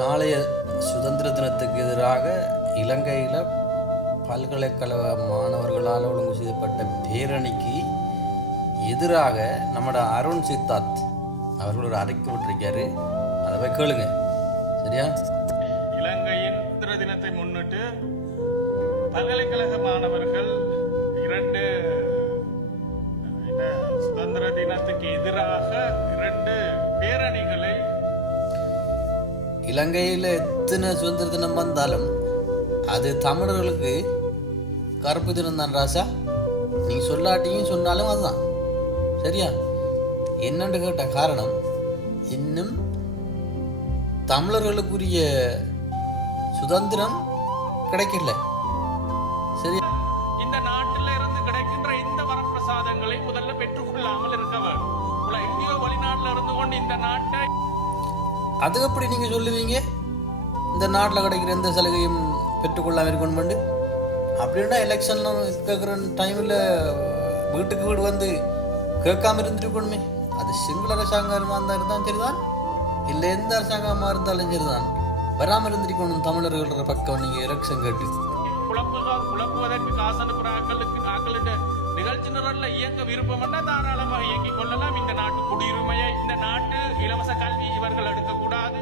நாளைய சுதந்திர தினத்துக்கு எதிராக இலங்கையில் பல்கலைக்கழக மாணவர்களால் ஒழுங்கு செய்யப்பட்ட பேரணிக்கு எதிராக நம்மட அருண் சித்தார்த் அவர்கள் ஒரு அறிக்கை விட்டிருக்காரு. அதை போய் கேளுங்க. சரியா? இலங்கையின் சுதந்திர தினத்தை முன்னிட்டு பல்கலைக்கழக மாணவர்கள் 2 சுதந்திர தினத்துக்கு எதிராக 2 பேரணிகளை இலங்கையில் எத்தனை சுதந்திர தினம் வந்தாலும் அது தமிழர்களுக்கு கருப்பு தினம் தான் ராசா. நீங்கள் சொல்லாட்டியும் சொன்னாலும் அதுதான். சரியா? என்னென்று கேட்ட காரணம், இன்னும் தமிழர்களுக்குரிய சுதந்திரம் கிடைக்கல. சரியா? இந்த நாட்டில் இருந்து கிடைக்கின்ற இந்த வரப்பிரசாதங்களை முதல்ல பெற்றுக்கொள்ளாமல் இருக்க வேண்டும். எங்கேயோ வெளிநாட்டில் இருந்து கொண்டு இந்த நாட்டை அது எப்படி நீங்கள் சொல்லுவீங்க? இந்த நாட்டில் கிடைக்கிற எந்த சலுகையும் பெற்றுக்கொள்ளாமல் இருக்கணும். அப்படின்னா எலெக்ஷன் கேட்குற டைமில் வீட்டுக்கு வீடு வந்து கேட்காம இருந்துருக்கணுமே. அது சிங்கள அரசாங்கமாக இருந்தாலும் சரிதான், இல்லை எந்த அரசாங்கமாக இருந்தாலும் சரிதான், வராமல் இருந்திருக்கணும் தமிழர்கள பக்கம். நீங்கள் எலெக்ஷன் கேட்டு குழப்புவதற்கு காசு அனுப்புகிற ஆக்களிட நிகழ்ச்சி நிரல்ல இயங்க விருப்பம்னா தாராளமாக இயங்கிக் கொள்ளலாம். இந்த நாட்டு குடியுரிமையை, இந்த நாட்டு இலவச கல்வி இவர்கள் எடுக்கக்கூடாது.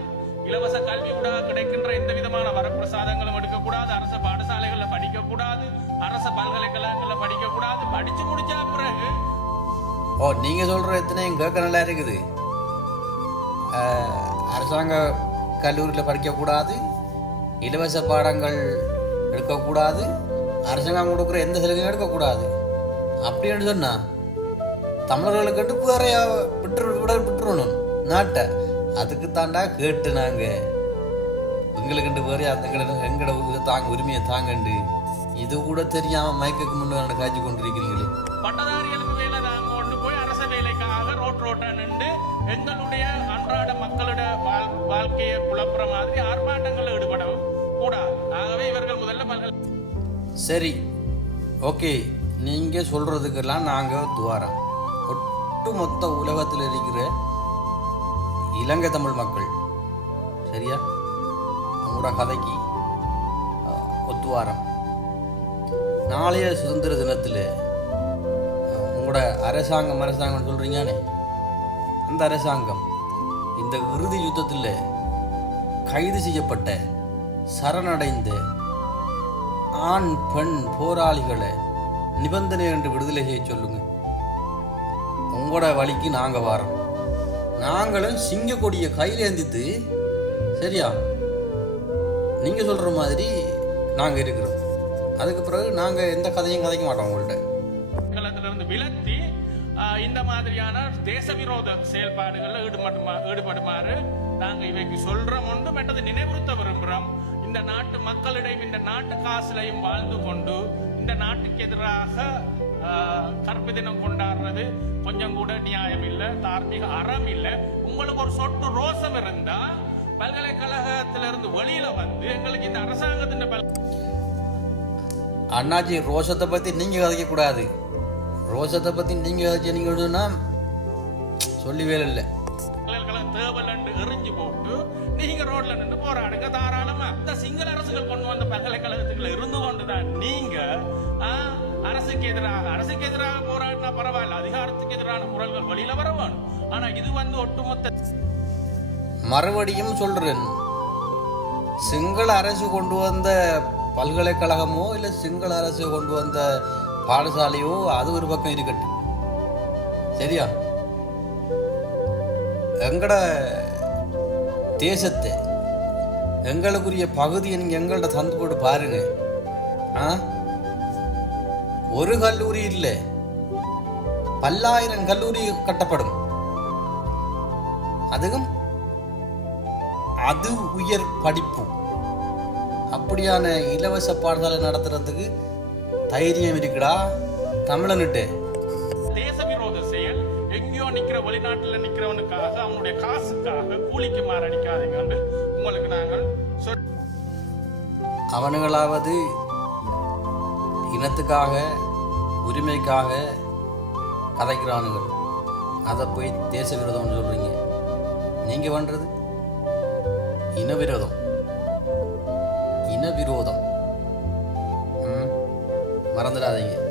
இலவச கல்வி கூட கிடைக்கின்ற எந்த விதமான வரப்பிரசாதங்களும் எடுக்கக்கூடாது. அரசு பாடசாலைகளில் படிக்கக்கூடாது, அரசு பல்கலைக்கழகங்களில் படிக்கக்கூடாது. படிச்சு முடிச்ச பிறகு நீங்க சொல்ற எத்தனையும் கேட்க நல்லா இருக்குது. அரசாங்க கல்லூரியில் படிக்கக்கூடாது, இலவச பாடங்கள் எடுக்கக்கூடாது, அரசாங்கம் கொடுக்குற எந்த சலுகையும் எடுக்கக்கூடாது அப்படின்னு சொன்னா தமிழர்களுக்கு வேறைய விட்டுறணும் நாட்டை. அதுக்கு தாண்டா கேட்டு நாங்கள் எங்களுக்கு வேறைய எங்களோட தாங்க உரிமையை தாங்கண்டு இது கூட தெரியாம மயக்கக்கு முன்னாடி காய்ச்சி கொண்டிருக்கிறீங்களே. பட்டதாரிகளுக்கு வேலை தாங்க கொண்டு போய் அரச வேலைக்காக ரோட்டா நின்று எங்களுடைய அன்றாட மக்களோட வாழ்க்கையை குழப்புற மாதிரி ஆர்ப்பாட்டங்களில் ஈடுபடவும் கூடாது. ஆகவே இவர்கள் முதல்ல சரி, ஓகே, நீங்கள் சொல்கிறதுக்கெல்லாம் நாங்கள் துவாரம். ஒட்டு மொத்த உலகத்தில் இருக்கிற இலங்கை தமிழ் மக்கள், சரியா, உங்களோட கதைக்கு ஒத்துவாரம். நாளைய சுதந்திர தினத்தில் உங்களோட அரசாங்கம் சொல்கிறீங்கன்னு, அந்த அரசாங்கம் இந்த இறுதி யுத்தத்தில் கைது செய்யப்பட்ட சரணடைந்த ஆண் பெண் போராளிகளை நிபந்தனை என்று விடுதலை செய்ய சொல்லுங்க. உங்களோட வழிக்கு நாங்கள் வரோம். நாங்களும் சிங்க கொடியை கையில் ஏந்தித்து, சரியா, நீங்கள் சொல்கிற மாதிரி நாங்கள் இருக்கிறோம். அதுக்கு பிறகு நாங்கள் எந்த கதையும் கதைக்க மாட்டோம். உங்கள்கிட்ட இருந்து விலத்தி இந்த மாதிரியான தேச விரோத செயல்பாடுகளில் ஈடுபடுமாறு நாங்கள் இவைக்கு சொல்கிறோம். ஒன்று மற்றது நினைவுறுத்த விரும்புகிறோம். இந்த நாட்டு மக்களிடையும் இந்த நாட்டு காசுலையும் வாழ்ந்து கொண்டு இந்த நாட்டுக்கு எதிராக கற்பு தினம் கொண்டாடுறது கொஞ்சம் கூட நியாயம் இல்லை, தார்மீக அறம் இல்லை. உங்களுக்கு ஒரு சொட்டு ரோசம் இருந்தா பல்கலைக்கழகத்திலிருந்து வெளியில வந்து எங்களுக்கு இந்த அரசாங்கத்தின் அண்ணாச்சி ரோஷத்தை பத்தி நீங்க கதைக்க கூடாது. ரோஷத்தை பத்தி நீங்க கதைச்சீங்கன்னா சொல்லி வேலை இல்லை. தேவல் எரிஞ்சு போட்டு நீங்க ரோட்ல நின்று போராடுங்க தாராளமா. இந்த சிங்கள அரசுகள் கொண்டு வந்த பல்கலைக்கழகத்துக்குள்ள இருந்து கொண்டுதான் நீங்க அரசுக்கு எதிராக போராடினா பரவாயில்ல, அதிகாரத்துக்கு எதிரான குரல்கள் வெளியில வர வேணும். ஆனா இது ஒட்டுமொத்த மறுபடியும் சொல்றேன், சிங்கள அரசு கொண்டு வந்த பல்கலைக்கழகமோ இல்லை சிங்கள அரசு கொண்டு வந்த பாடசாலையோ அது ஒரு பக்கம் இருக்கட்டும், சரியா. எங்கட தேசத்தை எங்களுக்குரிய பகுதியை நீங்க எங்கள்ட தந்து போட்டு பாருங்க. ஒரு கல்லூரி இல்லை, பல்லாயிரம் கல்லூரி கட்டப்படும். அதுவும் அது உயர் படிப்பு. அப்படியான இலவச பாடசாலை நடத்துறதுக்கு தைரியம் இருக்குடா தமிழன்ட்டு. தேச விரோத செயல் எங்கேயோ நிக்கிற வெளிநாட்டுல நிக்கிறவனுக்காக அவனுடைய காசுக்காக கூலிக்கு மாறடிக்காதீங்க உங்களுக்கு நாங்கள் அவனுங்களாவது இனத்துக்காக உரிமைக்காக கதைக்கிறானுங்கள். அதை போய் தேச விரோதம்னு சொல்றீங்க. நீங்க பண்றது இன இனவிரோதம். இனவிரோதம். மறந்துடாதீங்க.